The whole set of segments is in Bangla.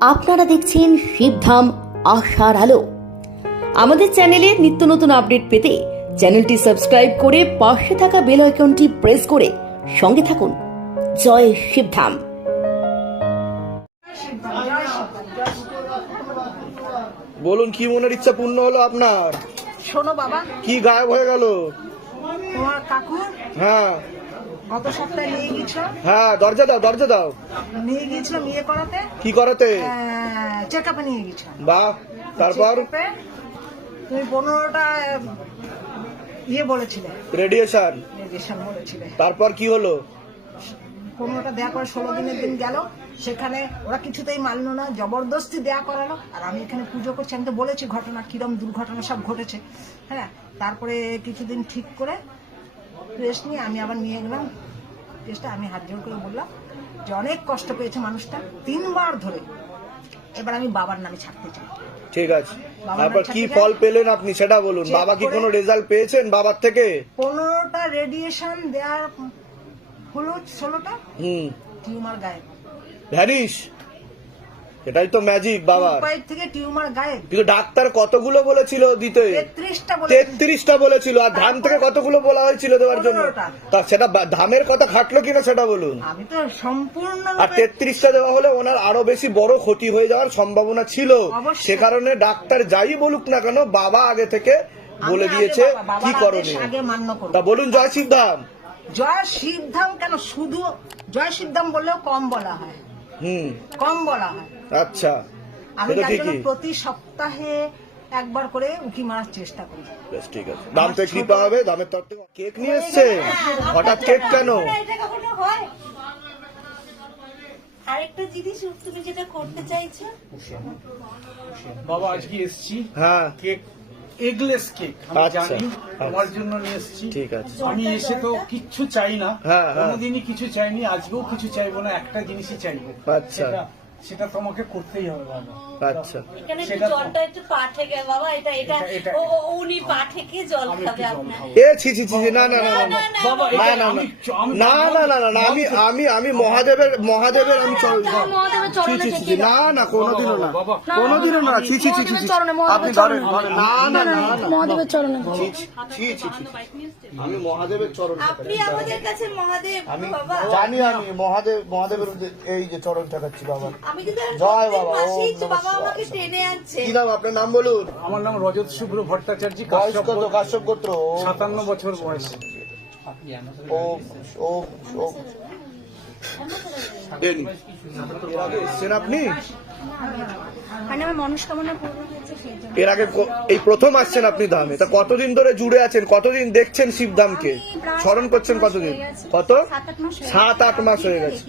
আপনারা দেখছেন শিবধাম আশার আলো। আমাদের চ্যানেলে নিত্য নতুন আপডেট পেতে চ্যানেলটি সাবস্ক্রাইব করে পাশে থাকা বেল আইকনটি প্রেস করে সঙ্গে থাকুন। জয় শিবধাম। বলুন, কি মনের ইচ্ছা পূর্ণ হলো আপনার? শোনো বাবা, কি গায়েব হয়ে গেল? তোমার কাকুর হ্যাঁ গত সপ্তাহে নিয়ে গেছো। হ্যাঁ, দরজা দাও, দরজা দাও। নিয়ে গেছিলাম ইয়ে করাতে, কি করাতে? চেক আপে নিয়ে গেছো। বাহ, তারপর? Check-up-এ তুমি 15টা ইয়ে বলেছিলে, রেডিয়েশন। রেডিয়েশন বলেছিলে। তারপর কি হলো? 15টা দেওয়া করে 16 দিনের দিন গেল, সেখানে ওরা কিছুতেই মানলো না, জবরদস্তি দেয়া করালো। আর আমি এখানে পুজো করছি, আমি তো বলেছি ঘটনা কিরম দুর্ঘটনা সব ঘটেছে। হ্যাঁ, তারপরে কিছুদিন ঠিক করে রেস্ট নিয়ে আমি আবার নিয়ে গেলাম টেস্টটা। আমি হাত জোর করে বললাম যে অনেক কষ্ট পেয়েছে মানুষটা 3 বার ধরে, এবার আমি বাবার নামে ছাড়তে চাই। ঠিক আছে, তারপর কি ফল পেলেন আপনি সেটা বলুন। বাবা কি কোনো রেজাল্ট পেয়েছেন বাবার থেকে? 15টা রেডিয়েশন দেওয়ার হলো 16টা টিউমার গায়েব, ভ্যানিশ। এটাই তো ম্যাজিক বাবার। পাইপ থেকে টিউমার গায়েব। কিন্তু ডাক্তার কতগুলো বলেছিল দিতে? 33টা বলেছিল। আর ধান থেকে কতগুলো বলা হয়েছিল দেওয়ার জন্য? 15টা। তা সেটা ধামের কথা খাটলো কিনা সেটা বলুন। আমি তো সম্পূর্ণ আর 33টা দেওয়া হলে ওনার আরো বেশি বড় ক্ষতি হয়ে যাওয়ার সম্ভাবনা ছিল। অবশ্যই। সে কারণে ডাক্তার যাই বলুক না কেন, বাবা আগে থেকে বলে দিয়েছে কি করণীয়। আগে মান্য করব। তা বলুন, জয় শিবধাম। জয় শিবধাম কেন, শুধু জয় শিবধাম বললেও কম বলা হয়, কম বলা হয়। আচ্ছা, আমি এটা তার জন্য ঠিকই। প্রতি সপ্তাহে একবার করে উঁকি মারার চেষ্টা করি। বেশ, ঠিক আছে। দাম থেকে কৃপা হবে, দামের তরফ থেকে। কেক নিয়ে এসছে হঠাৎ, কেক কেন? আরেকটা জিনিস তুমি যেটা করতে চাইছো বাবা, আজকে এসছি। হ্যাঁ, কেক এগলেস কেক আমি আচ্ছা, জানি, আচ্ছা। তোমার জন্য নিয়ে এসছি। ঠিক আছে। আমি এসে তো কিচ্ছু চাই না, হ্যাঁ, হ্যাঁ। কোনোদিনই কিছু চাইনি, আজকেও কিছু চাইবো না। একটা জিনিসই চাইবো, আচ্ছা। সেটা তোমাকে করতেই হবে বাবা। আচ্ছা, এখানে একটু সেটা তো- জলটা একটু পা থেকে বাবা, এটা এটা এটা- উনি পা থেকে জল আমি খাবে একটু জল আপনার। খাবো। এ ছি ছি ছি ছি, না না না না না। বাবা, না এটা না না আমি- আমি- না না না না না, আমি মহাদেবের আমি চরণ। ছি ছি ছি ছি, না না, কোনোদিনও না, বাবা, কোনোদিনও না। ছি ছি ছি ছি ছি। আপনি ধরেন ধরেন। না না না না, মহাদেবের চরণে ছি ছি ছি ছি। আমি মহাদেবের চরণ। আপনি আমাদের কাছে মহাদেব আমি বাবা। জানি, আমি মহাদেবের এই যে চরণ ঠাকাচ্ছি বাবা। আমি কিন্তু জয় বাবা, মাসেই ওম তো নমঃ বাবা শিবায়। আমাকে টেনে আনছে। কি নাম আপনার? নাম বলুন। আমার নাম রজত শুভ্র ভট্টাচার্য, বয়স কত? কাশ্যপ গোত্র। 57 বছর বয়স। ও ও ও দেন। এর আগে এসেছেন আপনি? মানে আমার মনস্কামনা পূর্ণ হয়েছে সেই জন্য। এর আগে এই প্রথম আসছেন আপনি ধামে? তা কতদিন ধরে জুড়ে আছেন? কতদিন দেখছেন শিবধামকে? স্মরণ করছেন কতদিন? কত? 7-8 মাস হয়ে গেছে।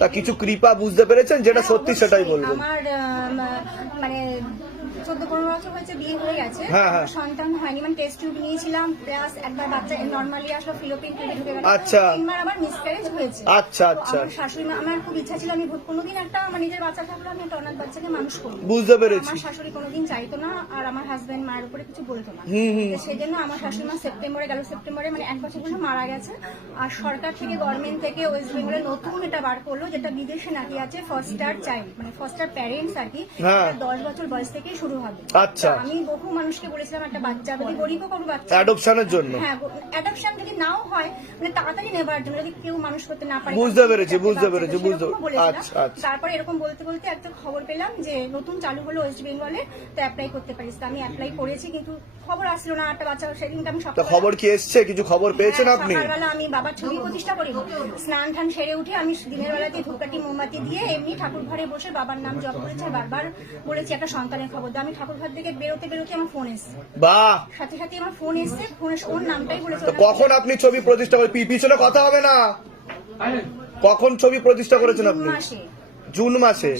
তা কিছু কৃপা বুঝতে পেরেছেন? যেটা সত্যি সেটাই বলবেন। আমার মানে 14-15 বছর হয়েছে, বিয়ে হয়ে গেছে, হ্যাঁ, হ্যাঁ। সন্তান হয়নি। মানে টেস্ট টিউব নিয়েছিলাম, প্লাস একবার বাচ্চা নরমালি আসলো, ফিলোপিন টিউবে ঢুকে গেল। আচ্ছা। 3 বার আমার মিসক্যারেজ হয়েছে। আচ্ছা, তো আচ্ছা। আমার শাশুড়ি মা, আমার খুব ইচ্ছা ছিল আমি কোনোদিন একটা আমার নিজের বাচ্চা থাকলে আমি একটা অনাথ বাচ্চাকে মানুষ করবো। বুঝতে পেরেছি। আমার শাশুড়ি কোনোদিন চাইতো না, আর আমার হাজবেন্ড মায়ের উপরে কিছু বলতো না। তো সেই জন্য আমার শাশুড়ি মা সেপ্টেম্বরে মানে 1 বছর হলো মারা গেছে। আর সরকার থেকে, গভর্নমেন্ট থেকে ওয়েস্ট বেঙ্গলে নতুন এটা বার করলো, যেটা বিদেশে নাকি আছে, ফস্টার চাইল্ড, মানে ফস্টার প্যারেন্টস আর কি। হ্যাঁ। 10 বছর বয়স থেকেই শুরু হবে। আচ্ছা। তো আমি বহু মানুষকে বলেছিলাম একটা বাচ্চা, যদি গরিব কোনো বাচ্চা, অ্যাডপশনের জন্য। হ্যাঁ, অ্যাডপশন যদি নাও হয়, মানে তাড়াতাড়ি নেবার জন্য, যদি কেউ মানুষ করতে না পারে। বুঝতে পেরেছি, বুঝতে বাচ্চা, পেরেছি, তো বুঝতে সেরকমও বলেছিলাম। আচ্ছা, আচ্ছা। তারপর এরকম বলতে বলতে একটা খবর পেলাম যে নতুন চালু হলো ওয়েস্ট বেঙ্গলে, তো অ্যাপ্লাই করতে পারিস। তো আমি অ্যাপ্লাই করেছি, কিন্তু খবর আসলো না। একটা বাচ্চা, সেদিনটা আমি তা সকালবেলা, খবর কি এসছে? কিছু খবর পেয়েছেন হ্যাঁ, আপনি? সকালবেলা আমি বাবার ছবি প্রতিষ্ঠা করি, স্নান টান সেরে উঠে আমি দিনের বেলাতে ধূপকাঠি মোমবাতি দিয়ে এমনি ঠাকুর ঘরে বসে বাবার নাম জপ করেছি। আর বারবার বলেছি একটা সন্তানের খবর দাও। আমি ঠাকুর ঘর থেকে বেরোতে আমার ফোন এসছে, বাহ, সাথে সাথে আমার ফোন এসছে, ফোনে ওর নামটাই বলেছে। তো কখন আপনি ছবি প্রতিষ্ঠা করে? পিছনে কথা হবে না। কখন ছবি প্রতিষ্ঠা করেছেন আপনি? জুন মাসে।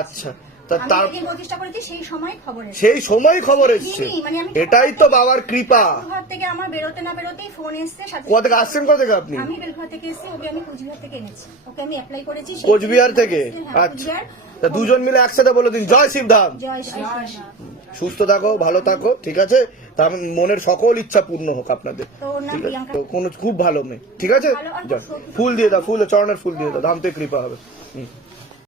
আচ্ছা, তা আমি তার যেদিন প্রতিষ্ঠা করেছি সেই সময় খবর এসেছে। সেই সময় খবর এসছে। মানে আমি এটাই তো বাবার কৃপা। ঘর থেকে আমার বেরোতে না বেরোতেই ফোন এসছে। সাথে কোথা থেকে আসছেন? কোথা থেকে আপনি? আমি বেলঘর থেকে এসেছি, ওকে আমি কোচবিহার থেকে এনেছি। ওকে আমি অ্যাপ্লাই করেছি কোচবিহার থেকে? হ্যাঁ, আচ্ছা, কোচবিহার। তা দুজন মিলে একসাথে বলে দিন, জয় শিবধাম। জয় শ্রী সুস্থ থাকো, ভালো থাকো, ঠিক আছে? তার মনের সকল ইচ্ছা পূর্ণ হোক আপনাদের। তো ওর নাম ঠিক আছে? প্রিয়াঙ্কা। তো কোনো খুব ভালো মেয়ে, ঠিক আছে? ভালো, আর যাও, খুব- ফুল দিয়ে দাও, চরণের ফুল দিয়ে দাও, ধাম থেকে কৃপা হবে।